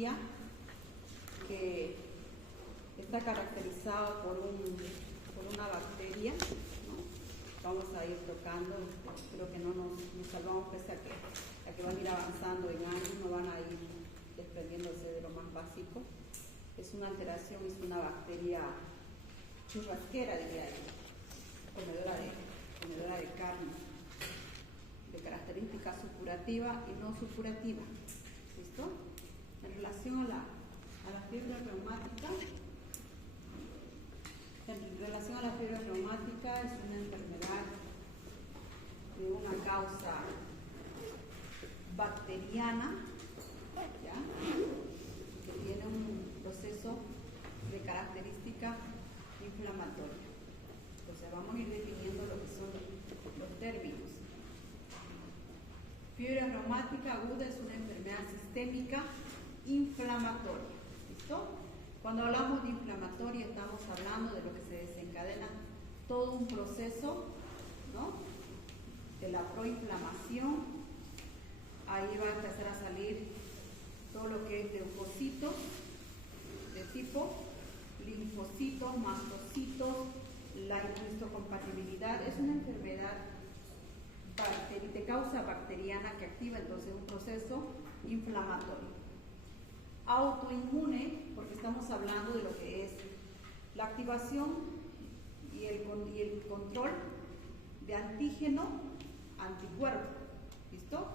patología que está caracterizado por una bacteria, ¿no? Vamos a ir tocando, creo que no nos salvamos pese a que van a ir avanzando en años, no van a ir desprendiéndose de lo más básico. Es una alteración, es una bacteria churrasquera, diría yo, comedora de carne, de característica supurativa y no supurativa. ¿Listo? En relación a la fiebre reumática, es una enfermedad de una causa bacteriana, ¿ya? Que tiene un proceso de característica inflamatoria. Entonces vamos a ir definiendo lo que son los términos. Fiebre reumática aguda es una enfermedad sistémica inflamatoria. ¿Listo? Cuando hablamos de inflamatoria estamos hablando de lo que se desencadena todo un proceso, ¿no? De la proinflamación. Ahí va a empezar a salir todo lo que es leucocitos de tipo, linfocitos, mastocitos, la histocompatibilidad. Es una enfermedad de causa bacteriana que activa entonces un proceso inflamatorio. Autoinmune, porque estamos hablando de lo que es la activación y el control de antígeno-anticuerpo. ¿Listo?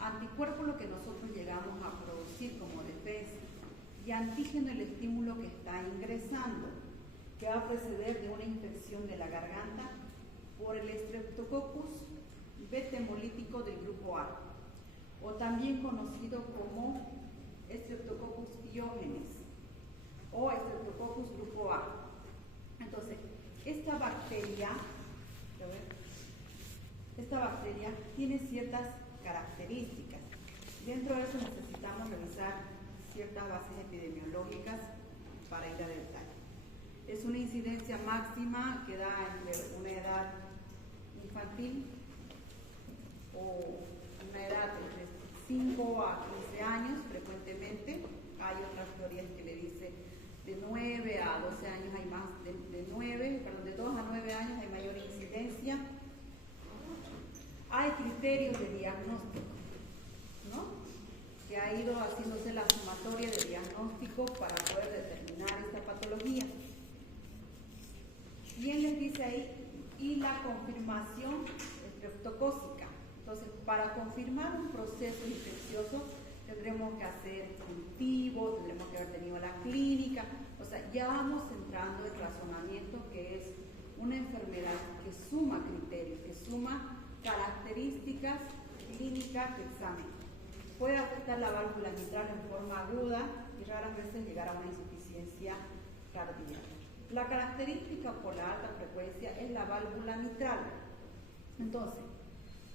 Anticuerpo lo que nosotros llegamos a producir como defensa y antígeno el estímulo que está ingresando, que va a preceder de una infección de la garganta por el Streptococcus beta hemolítico del grupo A, o también conocido como Streptococcus pyogenes o Streptococcus grupo A. Entonces, esta bacteria tiene ciertas características. Dentro de eso necesitamos revisar ciertas bases epidemiológicas para ir a detalle. Es una incidencia máxima que da entre una edad infantil o una edad entre 5 a 15 años frecuentemente. Hay otras teorías que le dicen de 9 a 12 años hay más, de 2 a 9 años hay mayor incidencia. Hay criterios de diagnóstico, ¿no? Que ha ido haciéndose la sumatoria de diagnóstico para poder determinar esta patología. Bien les dice ahí, y la confirmación estreptocócica. Entonces, para confirmar un proceso infeccioso tendremos que hacer cultivo, tendremos que haber tenido la clínica. O sea, ya vamos entrando en razonamiento que es una enfermedad que suma criterios, que suma características clínicas de examen. Puede afectar la válvula mitral en forma aguda y raras veces llegar a una insuficiencia cardíaca. La característica por la alta frecuencia es la válvula mitral. Entonces,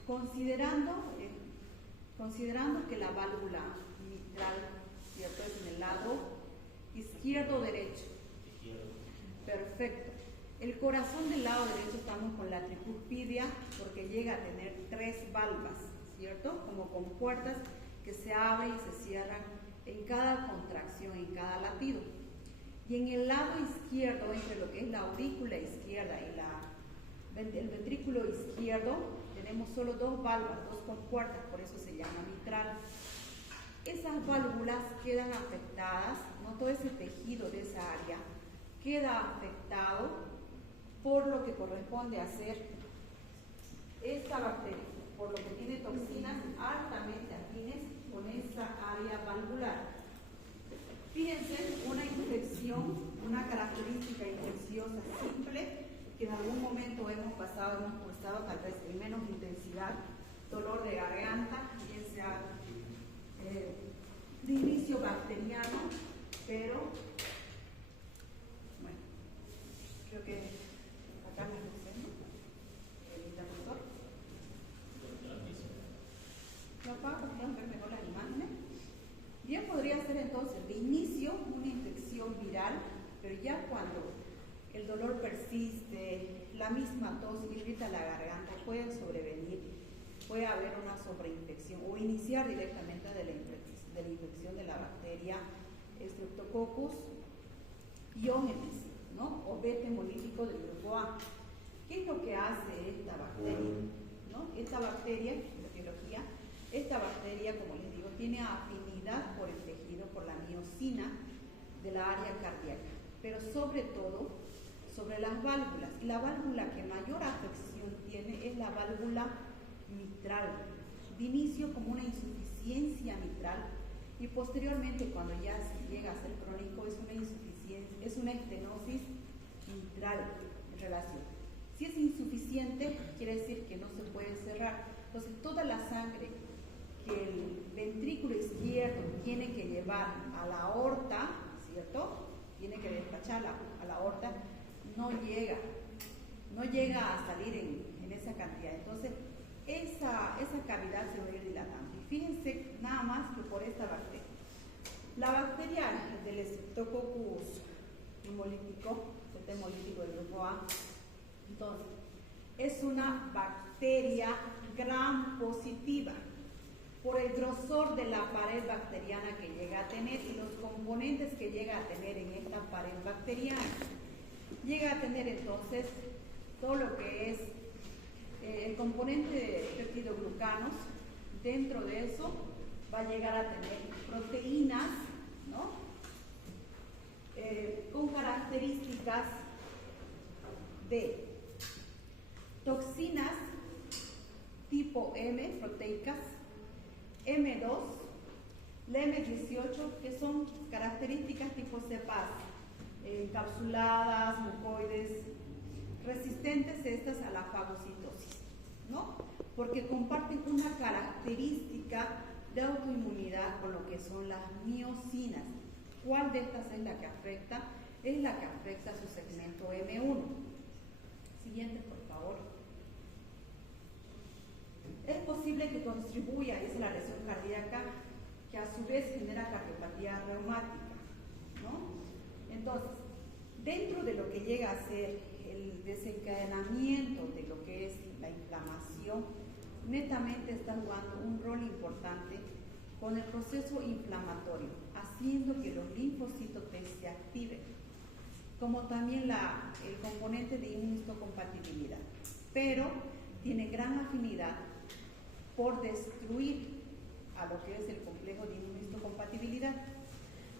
considerando que la válvula mitral, ¿cierto?, es en el lado izquierdo o derecho. Perfecto. El corazón del lado derecho estamos con la tricuspidia porque llega a tener 3 valvas, ¿cierto? Como compuertas que se abren y se cierran en cada contracción, en cada latido. Y en el lado izquierdo, entre lo que es la aurícula izquierda y el ventrículo izquierdo, tenemos solo 2 valvas, 2 compuertas, por eso se llama mitral. Esas válvulas quedan afectadas, no todo ese tejido de esa área queda afectado por lo que corresponde a ser esta bacteria, por lo que tiene toxinas altamente afines con esa área valvular. Fíjense, una infección, una característica infecciosa simple que en algún momento hemos cursado tal vez en menos intensidad, dolor de garganta, bien sea de inicio bacteriano, pero bueno, creo que acá me dicen, el interruptor. ¿Lo apago? ¿Pueden ver mejor las imágenes? Bien, podría ser entonces de inicio una infección viral, pero ya cuando el dolor persiste, la misma tos irrita la garganta, puede sobrevenir, puede haber una sobreinfección o iniciar directamente de la infección. de la infección de la bacteria Streptococcus pyogenes, ¿no? O beta hemolítico del grupo A. ¿Qué es lo que hace esta bacteria? ¿No? Esta bacteria, en la biología, esta bacteria, como les digo, tiene afinidad por el tejido, por la miocina de la área cardíaca, pero sobre todo sobre las válvulas. Y la válvula que mayor afección tiene es la válvula mitral. De inicio como una insuficiencia mitral y posteriormente cuando ya llega a ser crónico es una insuficiencia, es una estenosis mitral en relación. Si es insuficiente quiere decir que no se puede cerrar. Entonces toda la sangre que el ventrículo izquierdo tiene que llevar a la aorta, ¿cierto? Tiene que despacharla a la aorta, no llega a salir en esa cantidad. Entonces esa cavidad se va a ir dilatando. Y fíjense nada más que por esta bacteria. La bacteria del Streptococcus hemolítico, hemolítico del grupo A, entonces, es una bacteria gram positiva por el grosor de la pared bacteriana que llega a tener y los componentes que llega a tener en esta pared bacteriana. Llega a tener entonces todo lo que es el componente de peptidoglucanos. Dentro de eso va a llegar a tener proteínas, ¿no? Con características de toxinas tipo M, proteicas, M2, la M18, que son características tipo cepas encapsuladas, mucoides, resistentes estas a la fagocitosis, ¿no? Porque comparten una característica de autoinmunidad con lo que son las miocinas. ¿Cuál de estas es la que afecta? Es la que afecta a su segmento M1. Siguiente, por favor. Es posible que contribuya, dice la lesión cardíaca, que a su vez genera cardiopatía reumática, ¿no? Entonces, dentro de lo que llega a ser el desencadenamiento de lo que es la inflamación, netamente está jugando un rol importante con el proceso inflamatorio, haciendo que los linfocitos T se activen, como también el componente de inmunohistocompatibilidad, pero tiene gran afinidad por destruir a lo que es el complejo de inmunohistocompatibilidad.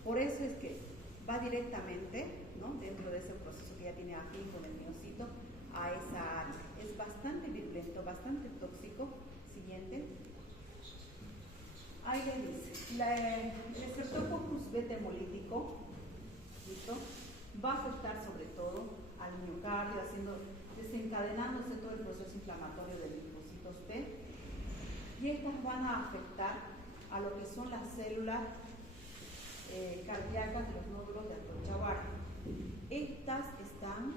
Por eso es que va directamente, ¿no?, dentro de ese proceso que ya tiene afín con el miocito, a esa área. Es bastante virulento, bastante tóxico. Siguiente. Ahí le dice, el Streptococcus beta hemolítico, ¿listo?, va a afectar sobre todo al miocardio, desencadenándose todo el proceso inflamatorio de linfocitos T, y estas van a afectar a lo que son las células cardíacas de los nódulos de Alto-Chavarri. Estas están,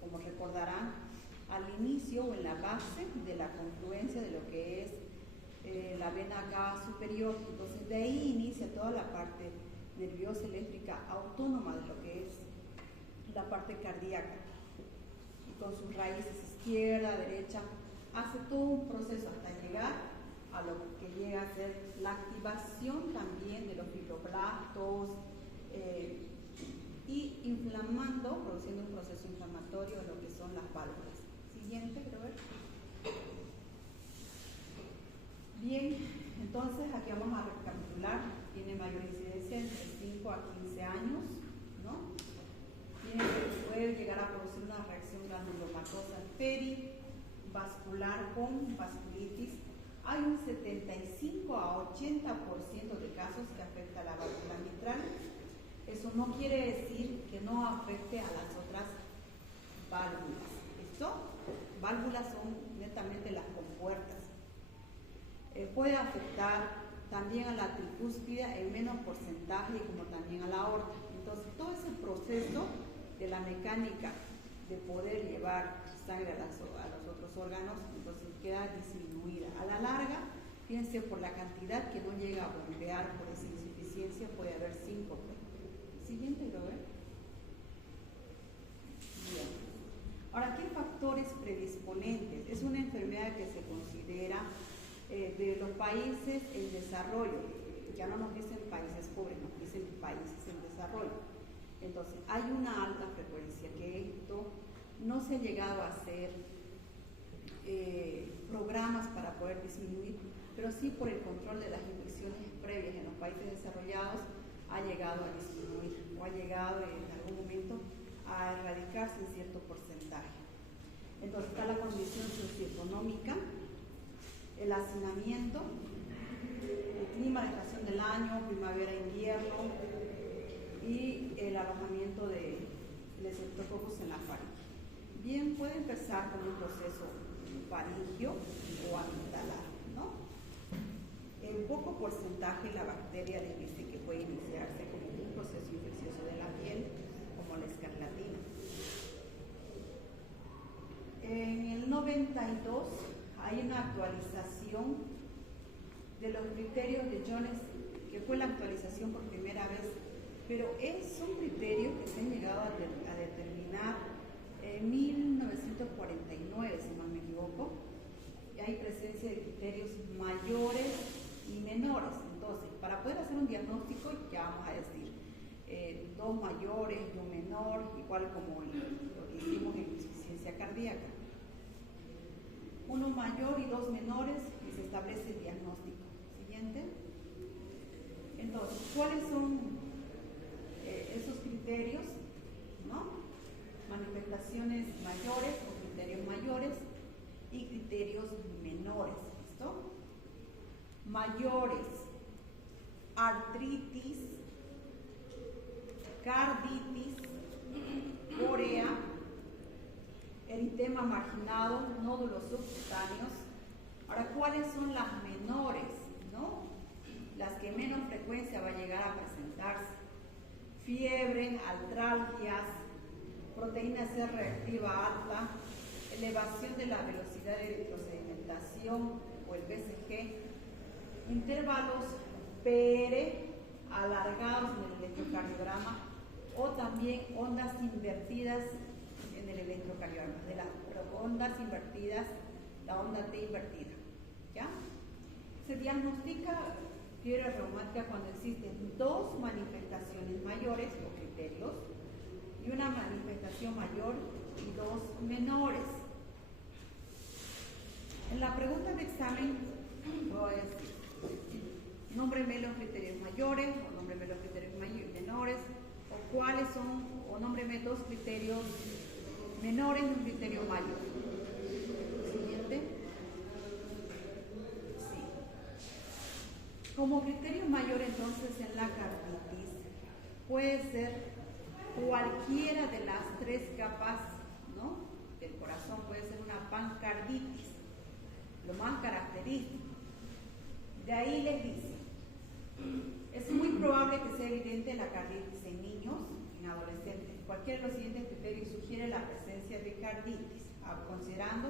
como recordarán, al inicio o en la base de la confluencia de lo que es la vena cava superior. Entonces de ahí inicia toda la parte nerviosa eléctrica autónoma de lo que es la parte cardíaca, y con sus raíces izquierda, derecha, hace todo un proceso hasta llegar a lo que llega a ser la activación también de los fibroblastos y inflamando, produciendo un proceso inflamatorio en lo que son las válvulas. Siguiente, quiero ver. Bien, entonces aquí vamos a recapitular. Tiene mayor incidencia entre 5 a 15 años, ¿no? Puede llegar a producir una reacción granulomatosa perivascular con vasculitis. Hay un 75 a 80% de casos que afecta a la válvula mitral. Eso no quiere decir que no afecte a las otras válvulas. ¿Listo? Válvulas son netamente las compuertas. Puede afectar también a la tricúspide en menos porcentaje, como también a la aorta. Entonces, todo ese proceso de la mecánica de poder llevar sangre a los otros órganos, entonces queda disminuida. A la larga, fíjense, por la cantidad que no llega a bombear por esa insuficiencia, puede haber síncope. Siguiente, ¿lo ven? Bien. Ahora, ¿qué factores predisponentes? Es una enfermedad que se considera de los países en desarrollo, ya no nos dicen países pobres, nos dicen países en desarrollo. Entonces, hay una alta frecuencia que esto no se ha llegado a hacer programas para poder disminuir, pero sí por el control de las inversiones previas en los países desarrollados ha llegado a disminuir o ha llegado en algún momento a erradicarse en cierto porcentaje. Entonces está la condición socioeconómica, el hacinamiento, el clima de estación del año, primavera, invierno y el alojamiento de Leptococcus en la faringe. Bien, puede empezar con un proceso faringio o amigdalar, ¿no? En poco porcentaje la bacteria le dice que puede iniciarse como un proceso infeccioso de la piel, como la escarlatina. En el 92 hay una actualización de los criterios de Jones, que fue la actualización por primera vez, pero son criterios que se han llegado a determinar en 1949, si no me equivoco, y hay presencia de criterios mayores y menores. Entonces, para poder hacer un diagnóstico, ya vamos a decir, 2 mayores y un menor, igual como lo que hicimos en insuficiencia cardíaca. 1 mayor y 2 menores, y se establece el diagnóstico. Siguiente. Entonces, ¿cuáles son esos criterios? ¿No? Manifestaciones mayores o criterios mayores y criterios menores. ¿Listo? Mayores: artritis, carditis, corea, eritema marginado, nódulos subcutáneos. Ahora, ¿cuáles son las menores? ¿No? Las que menos frecuencia va a llegar a presentarse: fiebre, artralgias, proteína C reactiva alta, elevación de la velocidad de electrosedimentación o el BCG, intervalos PR alargados en el electrocardiograma o también ondas invertidas en el electrocardiograma, de las ondas invertidas, la onda T invertida. ¿Ya? Se diagnostica fiebre reumática cuando existen 2 manifestaciones mayores o criterios y una manifestación mayor y 2 menores. En la pregunta de examen voy a decir: nómbreme los criterios mayores o nómbreme los criterios menores, o cuáles son, o nómbreme 2 criterios menores y un criterio mayor. Siguiente. Sí. Como criterio mayor, entonces, en la carditis puede ser cualquiera de las 3 capas, ¿no?, del corazón. Puede ser una pancarditis, lo más característico. De ahí les dice: es muy probable que sea evidente la carditis en niños, en adolescentes. Cualquiera de los siguientes criterios sugiere la presencia de carditis, considerando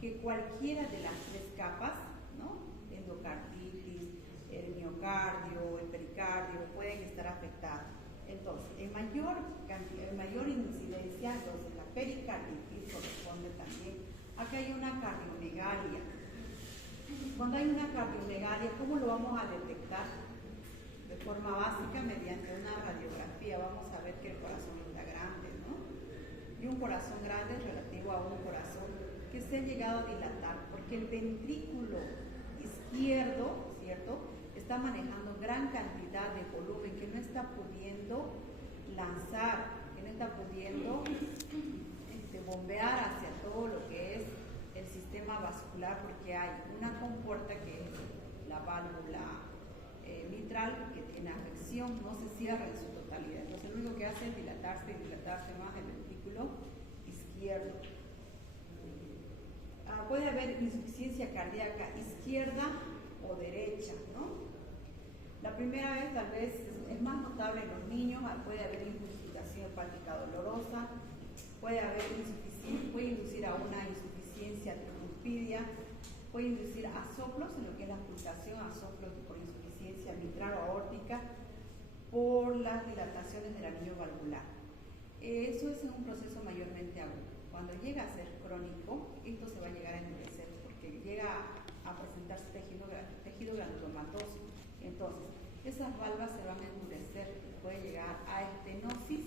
que cualquiera de las 3 capas, ¿no?, endocarditis, el miocardio, el pericardio, pueden estar afectados. Entonces, en mayor incidencia, entonces la pericarditis corresponde también a que hay una cardiomegalia. Cuando hay una cardiomegalia, ¿cómo lo vamos a detectar? De forma básica, mediante una radiografía. Vamos a ver que el corazón está grande, ¿no? Y un corazón grande es relativo a un corazón que se ha llegado a dilatar, porque el ventrículo izquierdo, ¿cierto?, está manejando gran cantidad de volumen que no está pudiendo lanzar, que no está pudiendo bombear hacia todo lo que es el sistema vascular, porque hay una compuerta que es la válvula mitral, que tiene afección, no se cierra en su totalidad. Entonces lo único que hace es dilatarse y dilatarse más el ventrículo izquierdo. Puede haber insuficiencia cardíaca izquierda o derecha, ¿no? La primera vez tal vez es más notable en los niños. Puede haber insuficiencia hepática dolorosa, puede inducir a una insuficiencia tricuspidia, puede inducir a soplos, en lo que es la pulsación, a soplos por insuficiencia mitral o aórtica, por las dilataciones del anillo valvular. Eso es en un proceso mayormente agudo. Cuando llega a ser crónico, esto se va a llegar a endurecer, porque llega a presentarse tejido granulomatoso. Entonces, esas valvas se van a endurecer, puede llegar a estenosis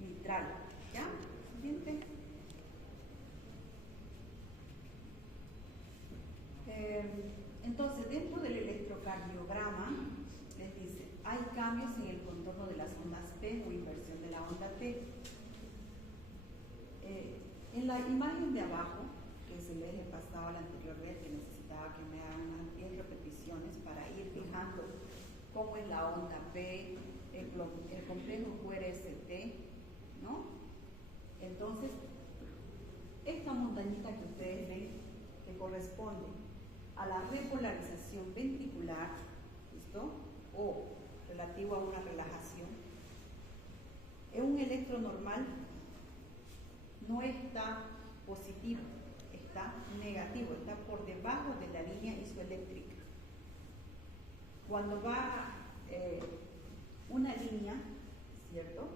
mitral. ¿Ya? Siguiente. Entonces, dentro del electrocardiograma, les dice, hay cambios en el contorno de las ondas P o inversión de la onda T. En la imagen de abajo, que se les he pasado a la anterior vez, que necesitaba que me hagan unas 10 repeticiones para ir fijando cómo es la onda P, el complejo QRST, ¿no? Entonces, esta montañita que ustedes ven, que corresponde a la repolarización ventricular, ¿listo? O relativo a una relajación, en un electro normal no está positivo, está negativo, está por debajo de la línea isoeléctrica. Cuando va una línea, ¿cierto?,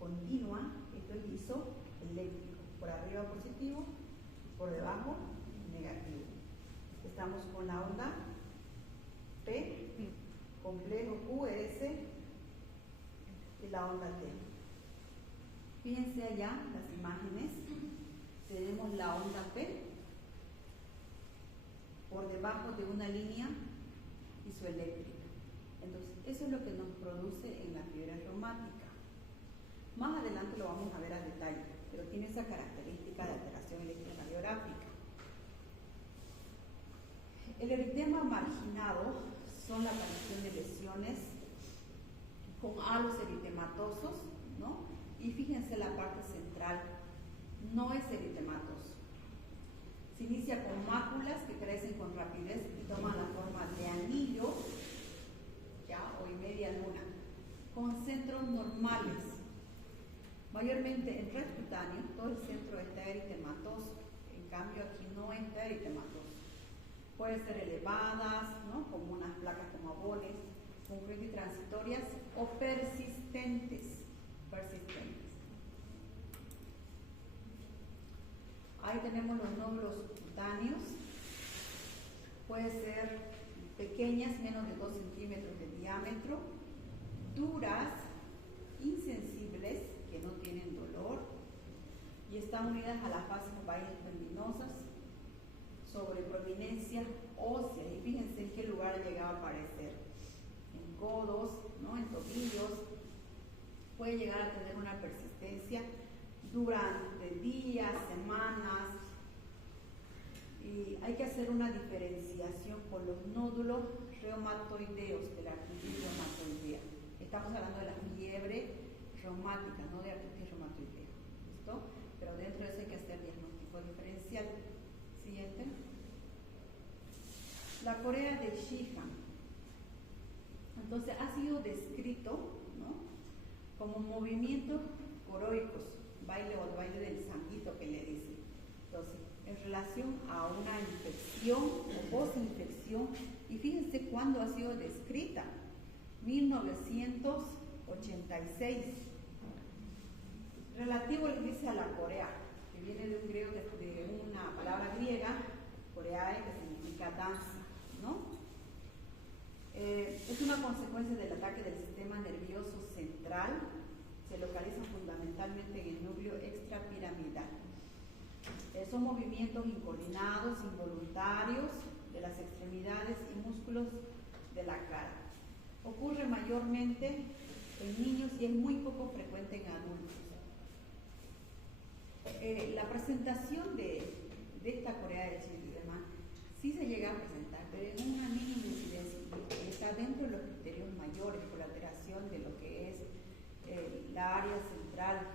continua, esto es isoeléctrico, por arriba positivo, por debajo negativo. Estamos con la onda P, complejo QS y la onda T. Fíjense allá las imágenes, tenemos la onda P por debajo de una línea isoeléctrica. Entonces, eso es lo que nos produce en la fiebre reumática. Más adelante lo vamos a ver a detalle, pero tiene esa característica de alteración electrocardiográfica. El eritema marginado son la aparición de lesiones con halos eritematosos, ¿no? Y fíjense la parte central, no es eritematoso. Se inicia con máculas que crecen con rapidez y toman la forma de anillo, ¿ya? O y media luna, con centros normales. Mayormente en red cutáneo, todo el centro está eritematoso, en cambio aquí no está eritematoso. Pueden ser elevadas, ¿no?, como unas placas como aboles, concretas y transitorias, o persistentes. Ahí tenemos los nódulos cutáneos. Pueden ser pequeñas, menos de 2 centímetros de diámetro, duras, insensibles, que no tienen dolor, y están unidas a las fases vaginosas sobre prominencia ósea. Y fíjense en qué lugar ha llegado a aparecer: en codos, ¿no?, en tobillos. Puede llegar a tener una persistencia durante días, semanas, y hay que hacer una diferenciación con los nódulos reumatoideos de la artritis reumatoidea. Estamos hablando de la fiebre reumática, no de artritis reumatoidea, ¿listo? Pero dentro de eso hay que hacer diagnóstico diferencial. Siguiente. La corea de Sheehan. Entonces ha sido descrito, ¿no?, como movimientos coroicos, baile o baile del sanguito que le dicen. Entonces, en relación a una infección o posinfección, y fíjense cuándo ha sido descrita: 1986. Relativo, le dice, a la corea, que viene de un griego, de una palabra griega, coreae, que significa danza, ¿no? Es una consecuencia del ataque del sistema nervioso central. Se localiza fundamentalmente en el núcleo extrapiramidal. Son movimientos incoordinados, involuntarios de las extremidades y músculos de la cara. Ocurre mayormente en niños y es muy poco frecuente en adultos. La presentación de esta corea de Sheehan sí se llega a presentar, pero en una mínima incidencia, está dentro de los criterios mayores por la alteración de lo que es la área central,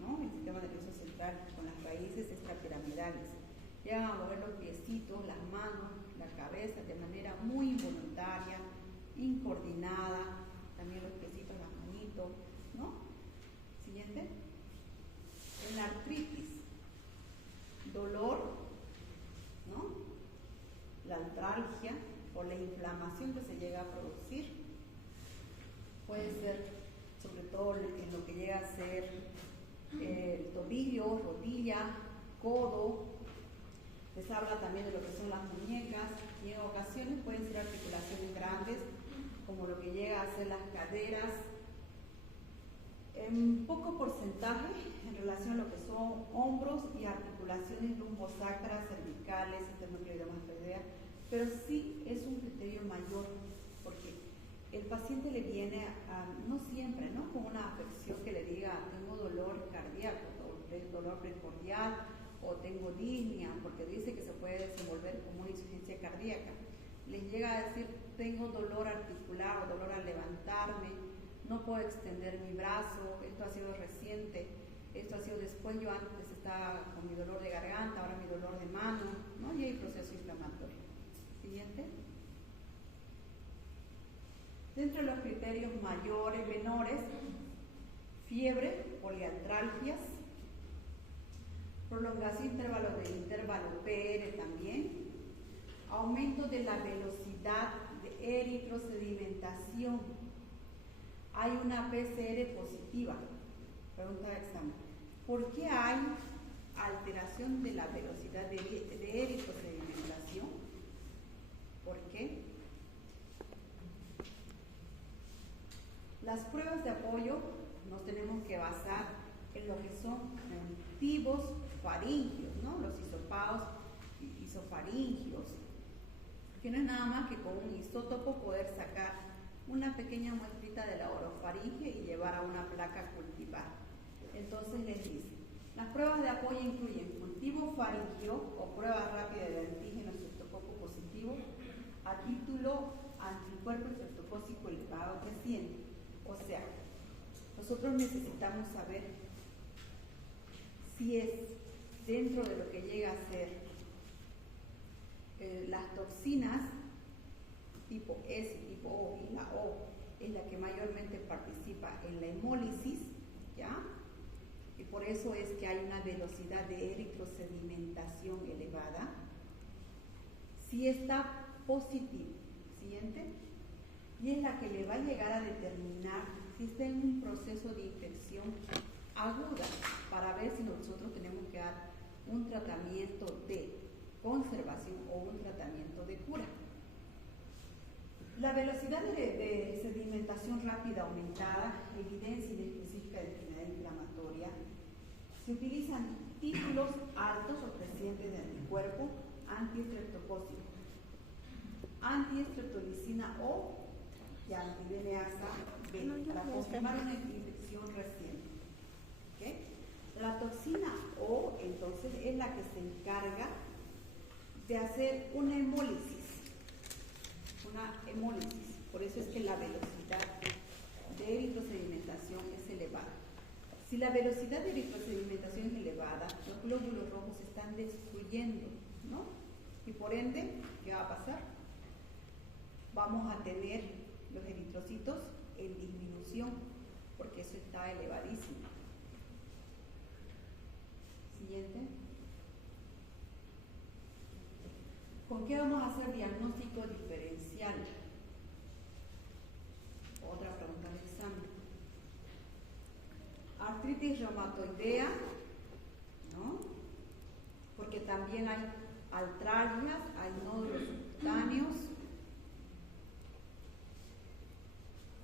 ¿no?, el sistema nervioso central, con las raíces extrapiramidales. Llegan a mover los piecitos, las manos, la cabeza de manera muy involuntaria, incoordinada, también los piecitos, las manitos, ¿no? Siguiente. En la artritis, dolor, ¿no?, la artralgia o la inflamación que se llega a producir. Puede ser sobre todo en lo que llega a ser el tobillo, rodilla, codo, Les habla también de lo que son las muñecas y en ocasiones pueden ser articulaciones grandes, como lo que llega a ser las caderas, en poco porcentaje en relación a lo que son hombros y articulaciones lumbosacras, cervicales, esternocleidomastoidea, pero sí es un criterio mayor, porque el paciente le viene, no siempre, ¿no?, con una afección que le diga, tengo dolor cardíaco, dolor precordial, o tengo disnea, porque dice que se puede desenvolver como una insuficiencia cardíaca. Les llega a decir, tengo dolor articular o dolor al levantarme, no puedo extender mi brazo, esto ha sido reciente, esto ha sido después, yo antes estaba con mi dolor de garganta, ahora mi dolor de mano, ¿no? Y hay proceso inflamatorio. Siguiente. Dentro de los criterios mayores, menores, fiebre, poliartralgias, prolongación de intervalo PR también, aumento de la velocidad de eritrosedimentación. Hay una PCR positiva. Pregunta de examen. ¿Por qué hay alteración de la velocidad de eritrosedimentación? ¿Por qué? Las pruebas de apoyo nos tenemos que basar en lo que son cultivos faringios, ¿no? Los hisopados isofaringios, que no es nada más que con un isótopo poder sacar una pequeña muestrita de la orofaringe y llevar a una placa cultivar. Entonces les dice, las pruebas de apoyo incluyen cultivo faringio o prueba rápida de antígeno estreptococo positivo a título anticuerpo estreptocócico elevado reciente. O sea, nosotros necesitamos saber si es dentro de lo que llega a ser las toxinas tipo S, tipo O, y la O es la que mayormente participa en la hemólisis, ¿ya? Y por eso es que hay una velocidad de eritrosedimentación elevada. Si está positivo, siguiente, y es la que le va a llegar a determinar si está en un proceso de infección aguda, para ver si nosotros tenemos que dar un tratamiento de conservación o un tratamiento de cura. La velocidad de sedimentación rápida aumentada, evidencia inespecífica de enfermedad inflamatoria, se utilizan títulos altos o crecientes de anticuerpo antiestreptocócico, antiestreptolicina O y anti-DNasa B para confirmar una infección reciente. ¿Okay? La toxina O entonces es la que se encarga de hacer una hemólisis. Por eso es que la velocidad de eritrosedimentación es elevada. Si la velocidad de eritrosedimentación es elevada, los glóbulos rojos se están destruyendo, ¿no? Y por ende, ¿qué va a pasar? Vamos a tener los eritrocitos en disminución, porque eso está elevadísimo. Siguiente. ¿Con qué vamos a hacer diagnóstico diferencial? Otra pregunta de examen. Artritis reumatoidea, ¿no? Porque también hay artralgias, hay nódulos subcutáneos,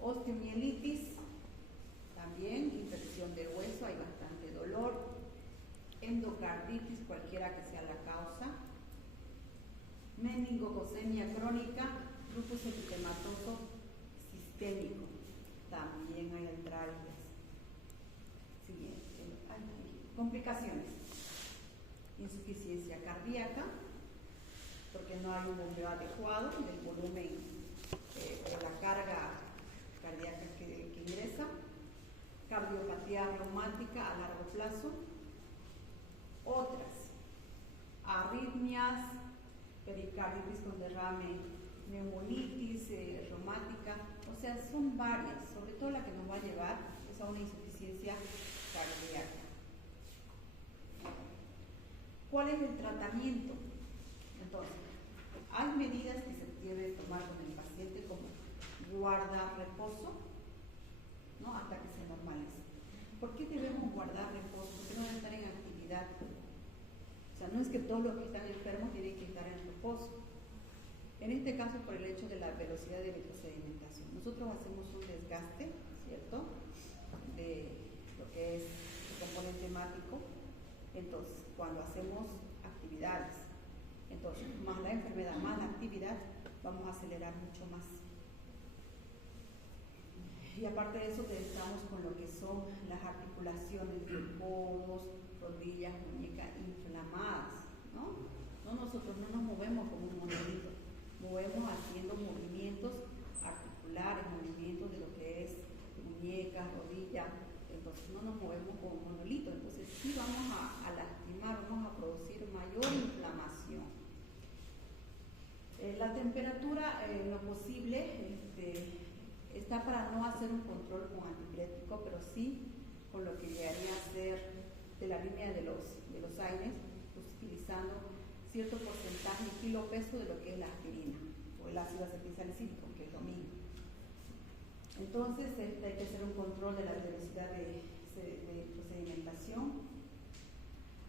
osteomielitis, también infección de hueso, hay bastante dolor, endocarditis, cualquiera que sea la causa, meningococemia crónica, lupus eritematoso sistémico, también hay artralgias. Siguiente. Complicaciones: insuficiencia cardíaca, porque no hay un bombeo adecuado del volumen de la carga cardíaca que ingresa, cardiopatía reumática a largo plazo, otras, arritmias, pericarditis con derrame, neumonitis reumática, o sea, son varias, sobre todo la que nos va a llevar es a una insuficiencia cardíaca. ¿Cuál es el tratamiento? Entonces, hay medidas que se debe tomar con el paciente, como guardar reposo, ¿no?, hasta que se normalice. ¿Por qué debemos guardar reposo? Porque no debe estar en actividad. O sea, no es que todos los que están enfermos tienen que estar en reposo. En este caso, por el hecho de la velocidad de eritrosedimentación. Nosotros hacemos un desgaste, ¿cierto?, de lo que es el componente hemático. Entonces, cuando hacemos actividades, entonces, más la enfermedad, más la actividad, vamos a acelerar mucho más. Y aparte de eso, estamos con lo que son las articulaciones de codos, rodillas, muñecas inflamadas, ¿no? Nosotros no nos movemos como un monolito, movemos haciendo movimientos articulares, movimientos de lo que es muñecas, rodillas, entonces no nos movemos como un monolito, entonces sí vamos a lastimar, vamos a producir mayor inflamación. La temperatura, en lo posible, está para no hacer un control con antipirético, pero sí con lo que llegaría a ser de la línea de los aires, pues, utilizando cierto porcentaje de kilo-peso de lo que es la aspirina o el ácido acetilsalicílico, que es lo mismo. Entonces, hay que hacer un control de la velocidad de procedimentación,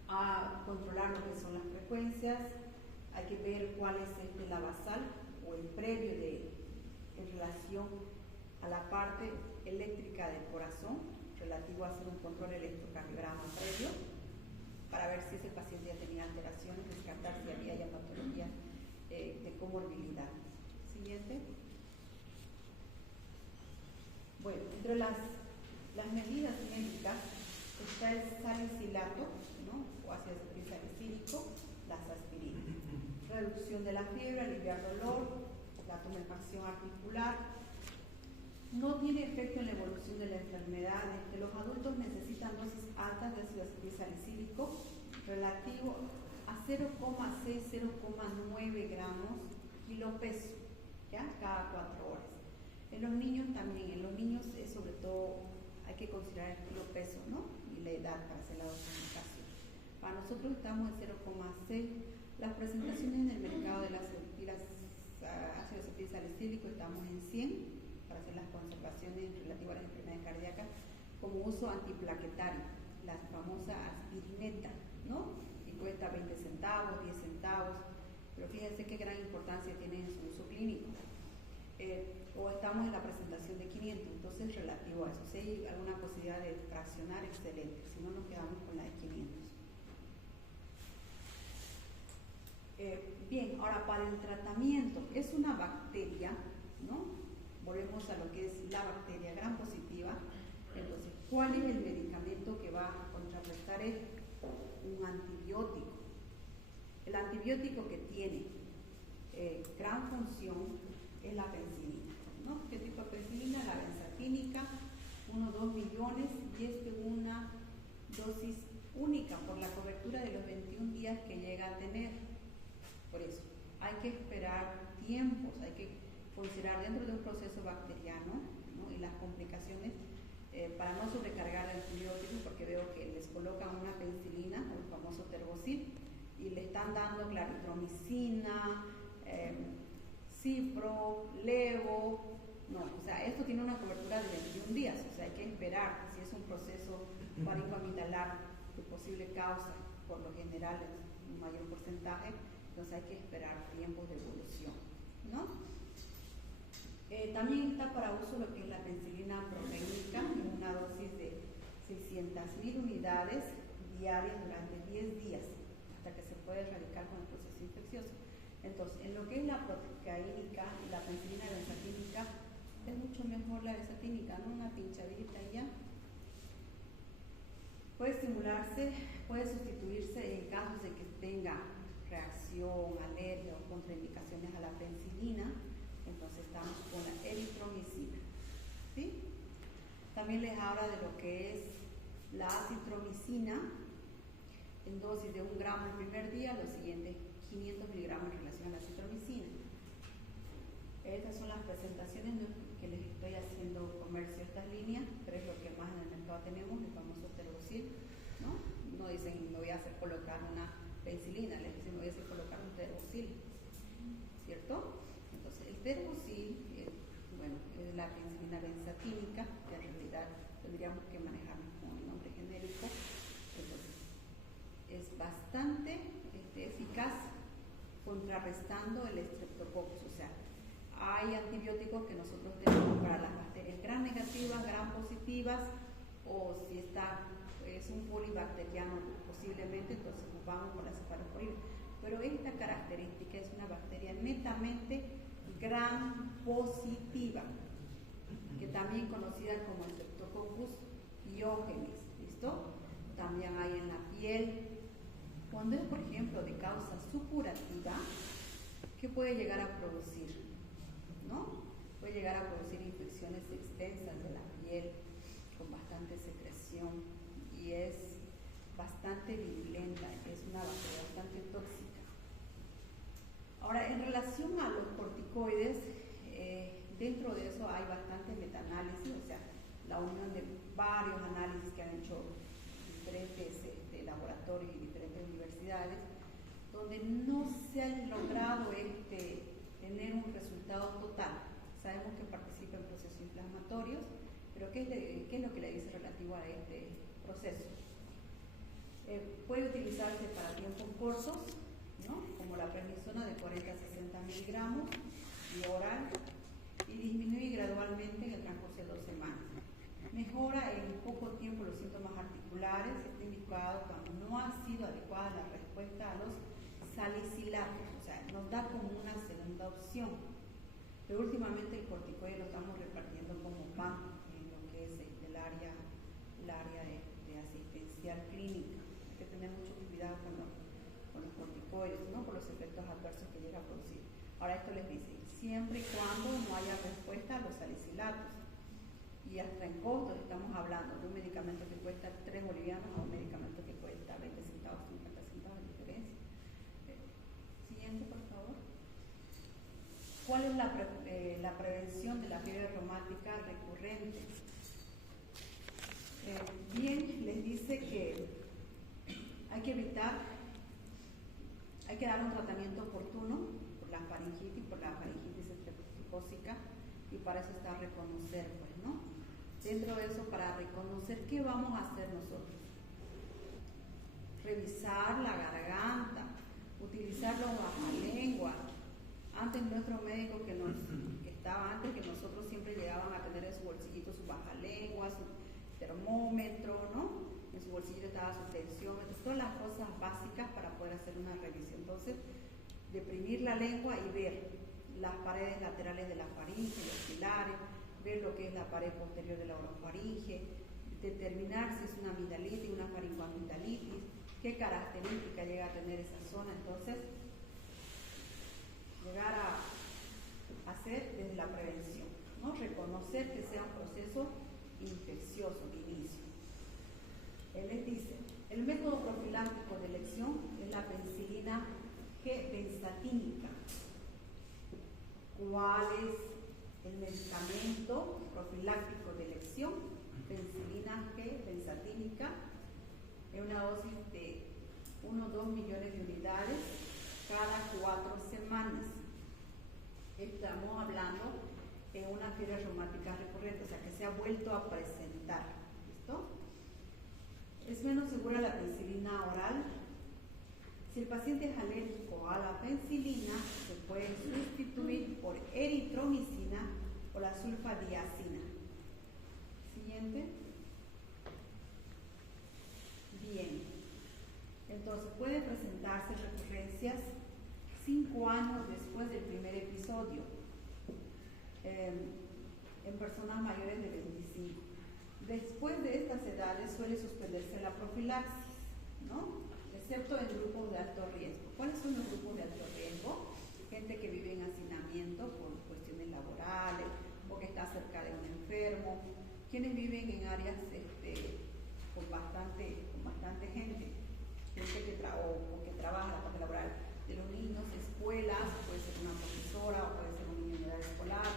a controlar lo que son las frecuencias, hay que ver cuál es la basal o el previo en relación a la parte eléctrica del corazón, relativo a hacer un control electrocardiograma previo, para ver si ese paciente ya tenía alteraciones, descartar si había ya patologías de comorbilidad. Siguiente. Bueno, entre las medidas médicas está el salicilato, ¿no?, o ácido acetilsalicílico, las aspirinas. Reducción de la fiebre, aliviar dolor, la tumefacción articular. No tiene efecto en la evolución de la enfermedad. Los adultos necesitan dosis altas de ácido acetilsalicílico relativo a 0,6-0,9 gramos kilo-peso, ¿ya?, cada 4 horas. En los niños también, en los niños sobre todo hay que considerar el kilo-peso, ¿no?, y la edad para hacer la dosificación. Para nosotros estamos en 0,6. Las presentaciones en el mercado de las ácido acetilsalicílico estamos en 100 para hacer las conservaciones relativas a las enfermedades cardíacas como uso antiplaquetario, la famosa aspirineta, ¿no?, y cuesta 20 centavos, 10 centavos, pero fíjense qué gran importancia tiene en su uso clínico. O estamos en la presentación de 500, entonces relativo a eso. Si hay alguna posibilidad de fraccionar, excelente, si no nos quedamos con la de 500. Bien, ahora para el tratamiento, es una bacteria, ¿no? Volvemos a lo que es la bacteria gram positiva. Entonces, ¿cuál es el medicamento que va a contrarrestar esto? Un antibiótico. El antibiótico que tiene gran función es la penicilina, ¿no? ¿Qué tipo de penicilina? La benzatínica, 1 o 2 millones, y una dosis única por la cobertura de los 21 días que llega a tener. Por eso, hay que esperar tiempos, hay que considerar dentro de un proceso bacteriano, ¿no?, y las complicaciones para no sobrecargar el antibiótico, porque veo que les colocan una penicilina, o el famoso terbosil, y le están dando claritromicina, cipro, levo, no, o sea, esto tiene una cobertura de 21 días, o sea, hay que esperar. Si es un proceso faringoamitalar de posible causa, por lo general es un mayor porcentaje, entonces hay que esperar tiempos de evolución, ¿no? También está para uso lo que es la penicilina proteínica en una dosis de 600.000 unidades diarias durante 10 días, hasta que se puede erradicar con el proceso infeccioso. Entonces, en lo que es la proteínica y la penicilina benzatínica, es mucho mejor la benzatínica, ¿no?, una pinchadita y ya. Puede estimularse, puede sustituirse en casos de que tenga reacción, alergia o contraindicaciones a la penicilina. Entonces estamos con la eritromicina, ¿sí? También les habla de lo que es la acitromicina en dosis de 1 gramo el primer día, los siguientes 500 miligramos en relación a la acitromicina. Estas son las presentaciones, ¿no?, que les estoy haciendo comercio a estas líneas, pero es lo que más en el mercado tenemos, el famoso terbosil, ¿no? No dicen, me voy a hacer colocar una penicilina, les dicen, me voy a hacer colocar un terbosil, ¿cierto? Entonces, el terbosil, bueno, es la penicilina benzatínica, que en realidad tendríamos que manejarnos con el nombre genérico. Entonces, es bastante eficaz contrarrestando el Streptococcus. O sea, hay antibióticos que nosotros tenemos para las bacterias gram negativas, gram positivas, o si es un polibacteriano posiblemente, entonces vamos con la cefalosporina. Pero esta característica es una bacteria netamente gram positiva, que también conocida como Streptococcus pyogenes, ¿listo? También hay en la piel. Cuando es, por ejemplo, de causa supurativa, ¿qué puede llegar a producir? ¿No? Puede llegar a producir infecciones extensas de la piel con bastante secreción y es bastante virulenta, es una bacteria bastante tóxica. Ahora, en relación a los corticoides, dentro de eso hay bastante metaanálisis, o sea, la unión de varios análisis que han hecho diferentes laboratorios y diferentes universidades, donde no se ha logrado tener un resultado total. Sabemos que participa en procesos inflamatorios, pero ¿qué es lo que le dice relativo a este proceso? Puede utilizarse para tiempos cortos, ¿no? Como la prednisona de 40 a 60 miligramos y oral, y disminuye gradualmente en el transcurso de 2 semanas. Mejora en poco tiempo los síntomas articulares, está indicado cuando no ha sido adecuada la respuesta a los salicilatos, o sea, nos da como una segunda opción. Pero últimamente el corticoide lo estamos repartiendo como pan en lo que es el área de asistencial clínica. Hay que tener mucho cuidado con los corticoides, ¿no? Por los efectos adversos que llega a producir. Ahora esto les dice, siempre y cuando no haya respuesta a los salicilatos. Y hasta en costos estamos hablando de un medicamento que cuesta 3 bolivianos a un medicamento que cuesta 20 centavos, 50 centavos de diferencia. Siguiente, por favor. ¿Cuál es la prevención de la fiebre reumática recurrente? Bien, les dice que hay que evitar, hay que dar un tratamiento oportuno por la faringitis estreptocócica, y para eso está reconocer, pues, ¿no? Dentro de eso, para reconocer, ¿qué vamos a hacer nosotros? Revisar la garganta, utilizar los bajalenguas. Antes nuestro médico que estaba antes que nosotros siempre llegaban a tener en su bolsillito su bajalenguas, su termómetro, ¿no? En su bolsillo estaba su tensiómetro, todas las cosas básicas para poder hacer una revisión. Entonces, deprimir la lengua y ver las paredes laterales de la faringe, los pilares, ver lo que es la pared posterior de la orofaringe, determinar si es una amigdalitis, una faringoamigdalitis, qué característica llega a tener esa zona. Entonces, llegar a hacer desde la prevención, ¿no? Reconocer que sea un proceso infeccioso de inicio. Él les dice, el método profiláctico de elección es la penicilina G-benzatínica. ¿Cuál es el medicamento profiláctico de elección? Penicilina G-benzatínica, en una dosis de 1 o 2 millones de unidades cada 4 semanas. Estamos hablando de una fiebre reumática recurrente, o sea que se ha vuelto a presentar. ¿Listo? Es menos segura la penicilina oral. Si el paciente es alérgico a la penicilina, se puede sustituir por eritromicina o la sulfadiazina. Siguiente. Bien. Entonces, pueden presentarse recurrencias 5 años después del primer episodio en personas mayores de 25. Después de estas edades suele suspenderse la profilaxis, ¿no? Excepto en grupos de alto riesgo. ¿Cuáles son los grupos de alto riesgo? Gente que vive en hacinamiento por cuestiones laborales o que está cerca de un enfermo, quienes viven en áreas con bastante gente que trabaja en la parte laboral, de los niños, escuelas, puede ser una profesora o puede ser un niño en edad escolar,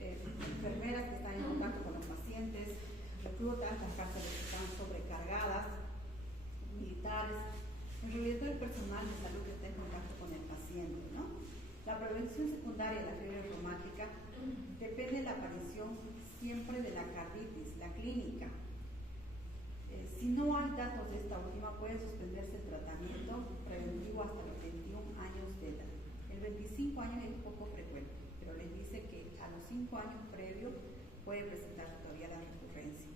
enfermeras que están en contacto con los pacientes, reclutas, las cárceles que están sobrecargadas, militares, en realidad todo el personal de salud que está en contacto con el paciente, ¿no? La prevención secundaria de la fiebre reumática depende de la aparición siempre de la carditis, la clínica. Si no hay datos de esta última, puede suspenderse el tratamiento preventivo 5 años previos, puede presentar todavía la recurrencia.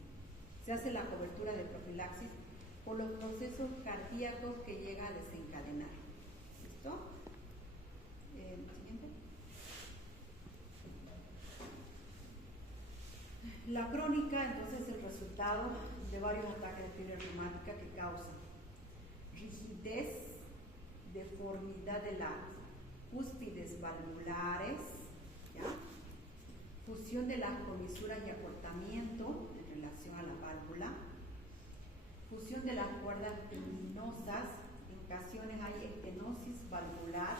Se hace la cobertura de profilaxis por los procesos cardíacos que llega a desencadenar. ¿Listo? Siguiente. La crónica, entonces, es el resultado de varios ataques de fiebre reumática que causan rigidez, deformidad de las cúspides valvulares, ¿ya? Fusión de las comisuras y acortamiento en relación a la válvula, fusión de las cuerdas tendinosas, en ocasiones hay estenosis valvular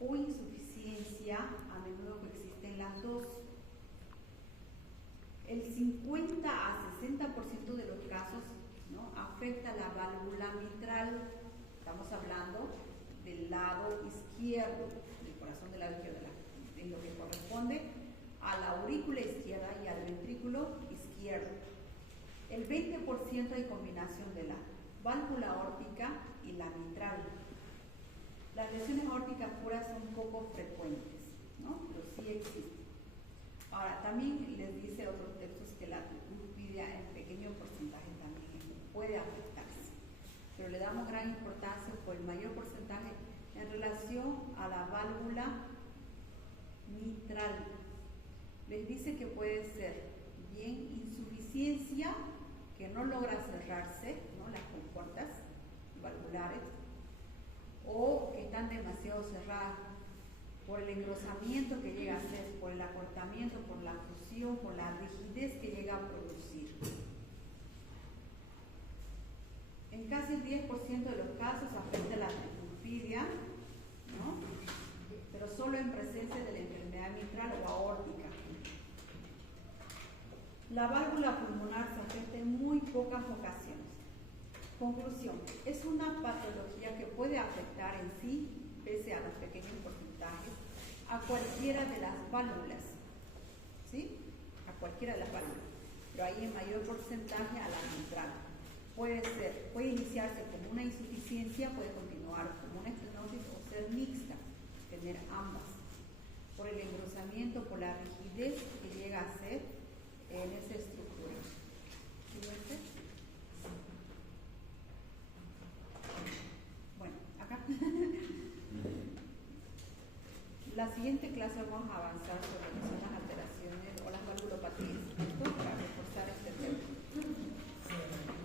o insuficiencia, a menudo coexisten las dos. El 50 a 60% de los casos, ¿no?, afecta la válvula mitral. Estamos hablando del lado izquierdo, del corazón del lado izquierdo, en lo que corresponde a la aurícula izquierda y al ventrículo izquierdo. El 20% hay combinación de la válvula aórtica y la mitral. Las lesiones aórticas puras son poco frecuentes, ¿no?, pero sí existen. Ahora, también les dice otros textos que la tricuspidia en pequeño porcentaje también puede afectarse, pero le damos gran importancia por el mayor porcentaje en relación a la válvula mitral. Les dice que puede ser bien insuficiencia, que no logra cerrarse, ¿no?, las compuertas valvulares, o que están demasiado cerradas por el engrosamiento que llega a ser, por el acortamiento, por la fusión, por la rigidez que llega a producir. En casi el 10% de los casos afecta la tricuspidia, ¿no?, pero solo en presencia de la enfermedad mitral o aórtica. La válvula pulmonar se afecta en muy pocas ocasiones. Conclusión: es una patología que puede afectar en sí, pese a los pequeños porcentajes, a cualquiera de las válvulas, ¿sí? A cualquiera de las válvulas, pero hay en mayor porcentaje a la mitral. Puede iniciarse como una insuficiencia, puede continuar como una estenosis o ser mixta, tener ambas, por el engrosamiento, por la rigidez que llega a ser en esa estructura. ¿Siguiente? Bueno, acá. La siguiente clase vamos a avanzar sobre las alteraciones o las valvulopatías.